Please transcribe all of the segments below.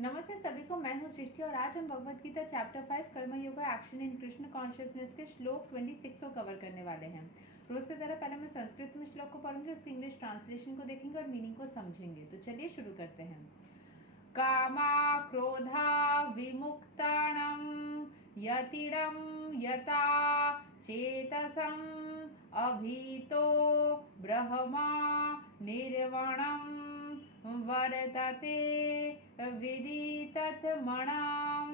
नमस्ते सभी को, मैं हूँ सृष्टि और आज हम Bhagavad Gita chapter 5 karma yoga action in Krishna consciousness के श्लोक 26 को कवर करने वाले हैं। रोज की तरह पहले मैं संस्कृत में श्लोक को पढ़ूंगी, उसकी इंग्लिश ट्रांसलेशन को देखेंगे और मीनिंग को समझेंगे। तो चलिए शुरू करते हैं। कामा क्रोधा विमुक्ताणं यतिडं यता चेतसं अभीतो ब्रह्मा निर्वणं वर्तते viditatmanam.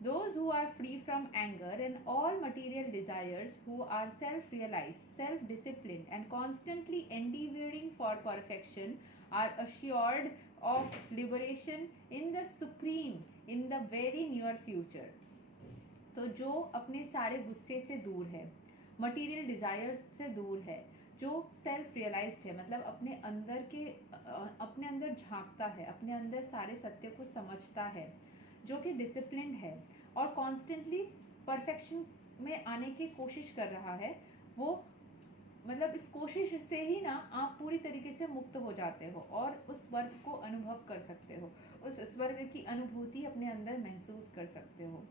Those who are free from anger and all material desires, who are self-realized, self-disciplined and constantly endeavoring for perfection, are assured of liberation in the supreme, in the very near future. तो जो अपने सारे गुस्से से दूर है, material desires से दूर है, जो सेल्फ रियलाइज्ड है, मतलब अपने अंदर झांकता है, अपने अंदर सारे सत्य को समझता है, जो कि डिसिप्लिन्ड है और कॉन्स्टेंटली परफेक्शन में आने की कोशिश कर रहा है, वो मतलब इस कोशिश से ही ना आप पूरी तरीके से मुक्त हो जाते हो और उस स्वर्ग को अनुभव कर सकते हो, उस स्वर्ग की अनुभूति अपने अंदर महसूस कर सकते हो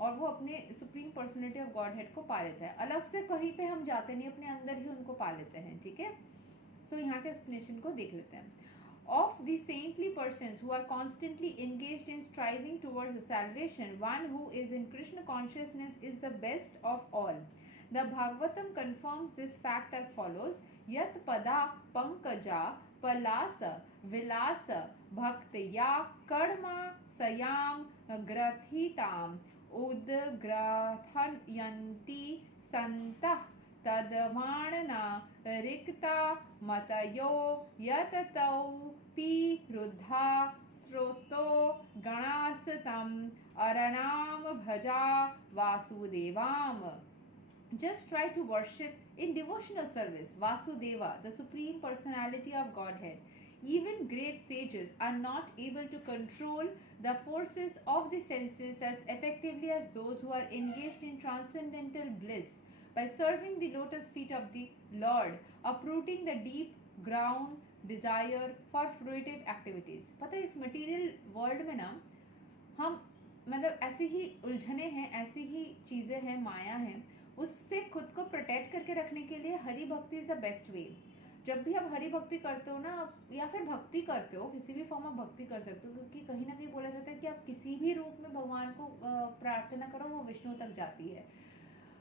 और वो अपने supreme personality of God head को पा लेता है। अलग से कहीं पे हम जाते नहीं, अपने अंदर ही उनको पा लेते हैं। ठीक है, सो यहाँ के एक्सप्लेनेशन को देख लेते हैं। Of the saintly persons who are constantly engaged in striving towards salvation, one who is in Krishna consciousness is the best of all. The Bhagavatam confirms this fact as follows: Yat pada pankaja palasa vilasa bhaktya karma sayam grathitam उद्ग्रथयन्ति सन्तः तद्वाणना रिक्ता मतयो यततौ पिरुद्धा स्रोतो गणासतम् अरणाम भजा वासुदेवाम. Just try to worship in devotional service Vasudeva, the Supreme Personality of Godhead. Even great sages are not able to control the forces of the senses as effectively as those who are engaged in transcendental bliss by serving the lotus feet of the Lord, uprooting the deep ground desire for fruitive activities. पता है इस material world में ना हम मतलब ऐसे ही उलझने हैं, ऐसी ही चीज़ें हैं, माया है, उससे खुद को प्रोटेक्ट करके रखने के लिए हरि भक्ति इज़ द बेस्ट वे. जब भी आप हरि भक्ति करते हो ना, या फिर भक्ति करते हो, किसी भी फॉर्म ऑफ भक्ति कर सकते हो, क्योंकि कहीं ना कहीं बोला जाता है कि आप किसी भी रूप में भगवान को प्रार्थना करो, वो विष्णु तक जाती है,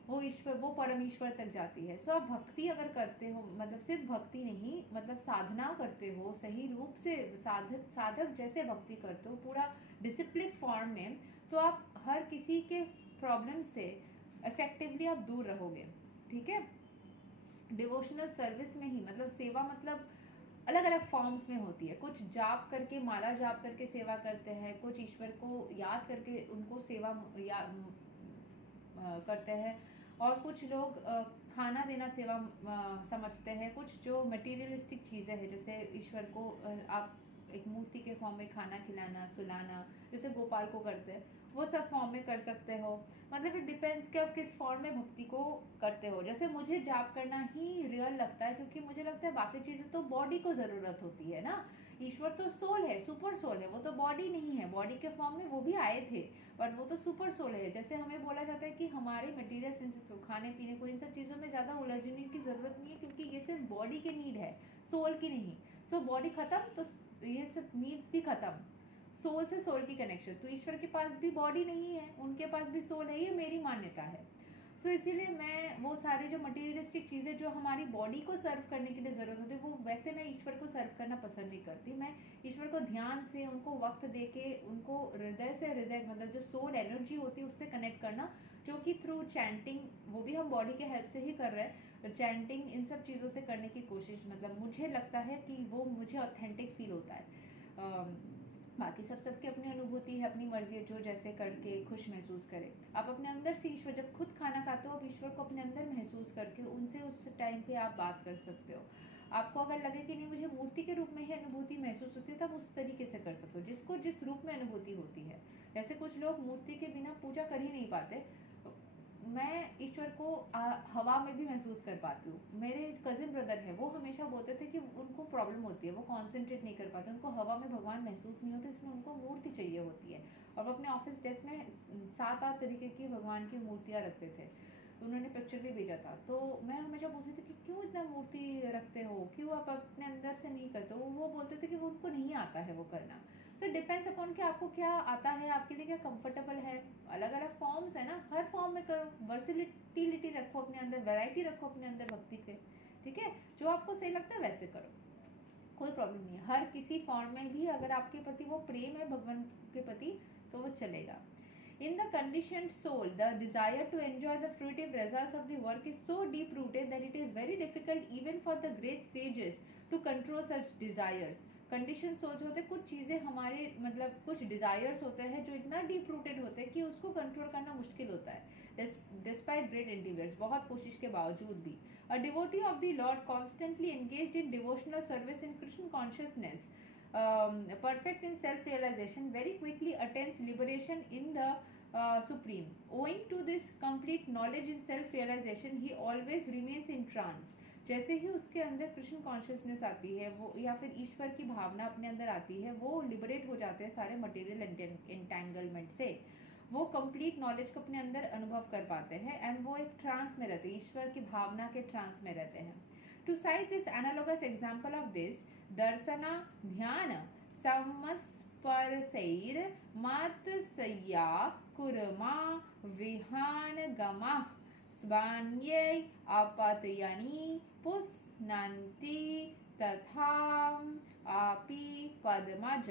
वो ईश्वर, वो परमेश्वर तक जाती है. सो आप भक्ति अगर करते हो, मतलब सिर्फ भक्ति नहीं, मतलब साधना करते हो, सही रूप से साधक जैसे भक्ति करते हो, पूरा डिसिप्लिन फॉर्म में, तो आप हर किसी के प्रॉब्लम से इफेक्टिवली आप दूर रहोगे. ठीक है, डिवोशनल सर्विस में ही, मतलब सेवा मतलब अलग अलग फॉर्म्स में होती है. कुछ जाप करके, माला जाप करके सेवा करते हैं, कुछ ईश्वर को याद करके उनको सेवा करते हैं, और कुछ लोग खाना देना सेवा समझते हैं. कुछ जो मटेरियलिस्टिक चीज़ें हैं, जैसे ईश्वर को आप एक मूर्ति के फॉर्म में खाना खिलाना, सुलाना, जैसे गोपाल को करते हैं, वो सब फॉर्म में कर सकते हो. मतलब इट डिपेंड्स कि आप किस फॉर्म में भक्ति को करते हो. जैसे मुझे जाप करना ही रियल लगता है, क्योंकि मुझे लगता है बाकी चीज़ें तो बॉडी को ज़रूरत होती है ना. ईश्वर तो सोल है, सुपर सोल है, वो तो बॉडी नहीं है. बॉडी के फॉर्म में वो भी आए थे, पर वो तो सुपर सोल है. जैसे हमें बोला जाता है कि हमारे मटेरियल सेंसेस को, खाने पीने को, इन सब चीज़ों में ज़्यादा उलझने की ज़रूरत नहीं है, क्योंकि ये सिर्फ बॉडी की नीड है, सोल की नहीं. सो बॉडी ख़त्म तो ये सब नीड्स भी ख़त्म. सोल से सोल की कनेक्शन, तो ईश्वर के पास भी बॉडी नहीं है, उनके पास भी सोल है, ये मेरी मान्यता है. सो इसीलिए मैं वो सारे जो मटीरियलिस्टिक चीज़ें जो हमारी बॉडी को सर्व करने के लिए ज़रूरत होती है, वो वैसे मैं ईश्वर को सर्व करना पसंद नहीं करती. मैं ईश्वर को ध्यान से, उनको वक्त दे के, उनको हृदय से हृदय, मतलब जो सोल एनर्जी होती है उससे कनेक्ट करना, जो कि थ्रू चैंटिंग, वो भी हम बॉडी के हेल्प से ही कर रहे हैं, चैंटिंग, इन सब चीज़ों से करने की कोशिश, मतलब मुझे लगता है कि वो मुझे ऑथेंटिक फील होता है. बाकी सबकी अपनी अनुभूति है, अपनी मर्जी है, जो जैसे करके खुश महसूस करे. आप अपने अंदर से ईश्वर, जब खुद खाना खाते हो, आप ईश्वर को अपने अंदर महसूस करके उनसे उस टाइम पे आप बात कर सकते हो. आपको अगर लगे कि नहीं मुझे मूर्ति के रूप में ही अनुभूति महसूस होती है, तब उस तरीके से कर सकते हो, जिसको जिस रूप में अनुभूति होती है. जैसे कुछ लोग मूर्ति के बिना पूजा कर ही नहीं पाते, मैं ईश्वर को हवा में भी महसूस कर पाती हूँ। मेरे कज़िन ब्रदर है, वो हमेशा बोलते थे कि उनको प्रॉब्लम होती है, वो कॉन्सेंट्रेट नहीं कर पाते, उनको हवा में भगवान महसूस नहीं होते, इसलिए उनको मूर्ति चाहिए होती है। और वो अपने ऑफिस डेस्क में 7-8 तरीके की भगवान की मूर्तियाँ रखते थे। उन्होंने पिक्चर भी भेजा था, तो मैं हमेशा पूछती थी कि क्यों इतना मूर्ति रखते हो, क्यों आप अपने अंदर से नहीं करते हो। वो बोलते थे कि वो उनको नहीं आता है वो करना। सो डिपेंड्स अपॉन कि आपको क्या आता है, आपके लिए क्या कंफर्टेबल है। अलग अलग फॉर्म्स है ना, हर फॉर्म में करो, वर्सिलिटी रखो अपने अंदर, वैरायटी रखो अपने अंदर भक्ति के, ठीक है। जो आपको सही लगता है वैसे करो, कोई प्रॉब्लम नहीं है। हर किसी फॉर्म में भी अगर आपके प्रति वो प्रेम है भगवान के प्रति, तो वो चलेगा। In the conditioned soul, the desire to enjoy the fruitive results of the work is so deep rooted that it is very difficult even for the great sages to control such desires. Condition सोच होते, कुछ चीज़ें हमारे मतलब कुछ desires होते हैं जो इतना डीप रूटेड होते हैं कि उसको कंट्रोल करना मुश्किल होता है, डिस्पाइट ग्रेट एंडिवर्स, बहुत कोशिश के बावजूद भी। A devotee of the Lord constantly engaged in devotional service in Krishna consciousness, perfect in self-realization, very quickly attains liberation in the Supreme. Owing to this complete knowledge in self-realization, he always remains in trance. जैसे ही उसके अंदर Krishna consciousness आती है, वो या फिर ईश्वर की भावना अपने अंदर आती है, वो लिबरेट हो जाते हैं सारे मटेरियल एंटेंगलमेंट से। वो कंप्लीट नॉलेज को अपने अंदर अनुभव कर पाते हैं एंड वो एक ट्रांस में रहते हैं, ईश्वर की भावना के ट्रांस में रहते हैं। To cite this analogous example of this, दर्शना ध्यान समस्पर्शैर मत्सया कुर्मा विहान गमा स्वान्यै अपतयनी पुष्णन्ति तथाम आपि पद्मज।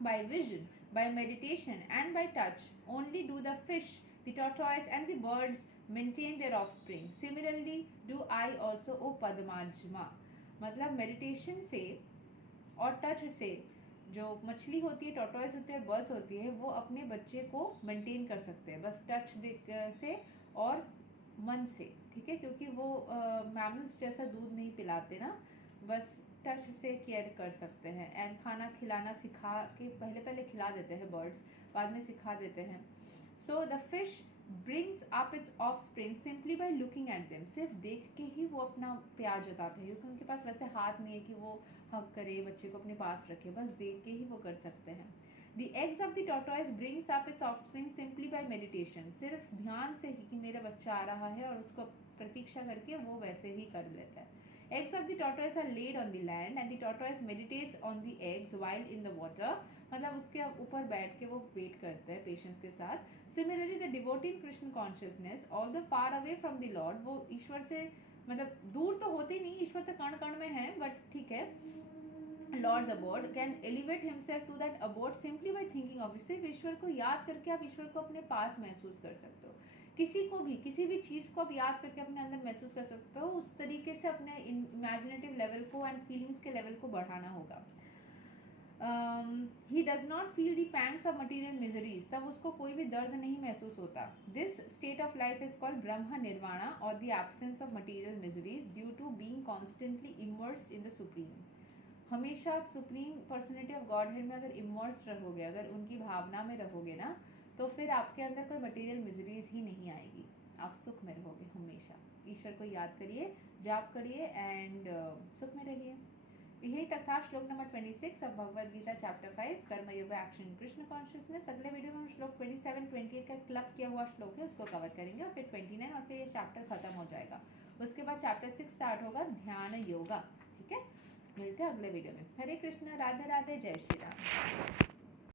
By vision, by meditation and by touch, only do the fish, the tortoise and the birds maintain their offspring. Similarly, do I also, O Padmajma. मतलब मेडिटेशन से और टच से, जो मछली होती है, टॉर्टोइस होती है और बर्ड्स होती है, वो अपने बच्चे को मेंटेन कर सकते हैं बस टच से और मन से, ठीक है, क्योंकि वो मैमल्स जैसा दूध नहीं पिलाते ना, बस टच से केयर कर सकते हैं। एंड खाना खिलाना सिखा के पहले खिला देते हैं बर्ड्स, बाद में सिखा देते हैं। So the fish brings up it's offspring simply by looking at them, सिर्फ देख के ही वो अपना प्यार जताते हैं, क्योंकि उनके पास वैसे हाथ नहीं है कि वो हग करे, बच्चे को अपने पास रखे, बस देख के ही वो कर सकते हैं। The eggs of the tortoise brings up its offspring simply by meditation, सिर्फ ध्यान से ही कि मेरा बच्चा आ रहा है और उसको प्रतीक्षा करके वो वैसे ही कर लेता है। Eggs of the tortoise are laid on the land and the tortoise meditates on the eggs while in the water, मतलब उसके ऊपर बैठ के वो वेट करते हैं पेशेंस के साथ। Similarly, the devotee in Krishna consciousness, although far away from the Lord, वो ईश्वर से मतलब दूर तो होते ही नहीं, ईश्वर तो कण कण में है, बट ठीक है, Lord's abode can elevate himself to that abode simply by thinking of it. सिर्फ ईश्वर को याद करके आप ईश्वर को अपने पास महसूस कर सकते हो। किसी को भी किसी भी चीज़ को आप याद करके अपने अंदर महसूस कर सकते हो, उस तरीके से अपने इमेजिनेटिव लेवल को एंड फीलिंग्स के लेवल को बढ़ाना होगा। He does not feel the pangs of material miseries, तब उसको कोई भी दर्द नहीं महसूस होता। This state of life is called Brahma nirvana और the absence of material miseries due to being constantly immersed in the supreme. हमेशा आप supreme personality of Godhead में अगर इमर्स रहोगे, अगर उनकी भावना में रहोगे ना, तो फिर आपके अंदर कोई मटेरियल मिजरीज ही नहीं आएगी, आप सुख में रहोगे हमेशा। ईश्वर को याद करिए, जाप करिए एंड सुख में रहिए। यही तक था श्लोक number 26 of Bhagavad Gita chapter 5 karma yoga action Krishna consciousness. अगले वीडियो में हम श्लोक 27, 28 का क्लब किया हुआ श्लोक है उसको कवर करेंगे, और फिर 29 और फिर ये चैप्टर खत्म हो जाएगा। उसके बाद चैप्टर 6 स्टार्ट होगा, ध्यान योगा। ठीक है, मिलते हैं अगले वीडियो में। हरे कृष्ण, राधे राधे, जय श्री राम।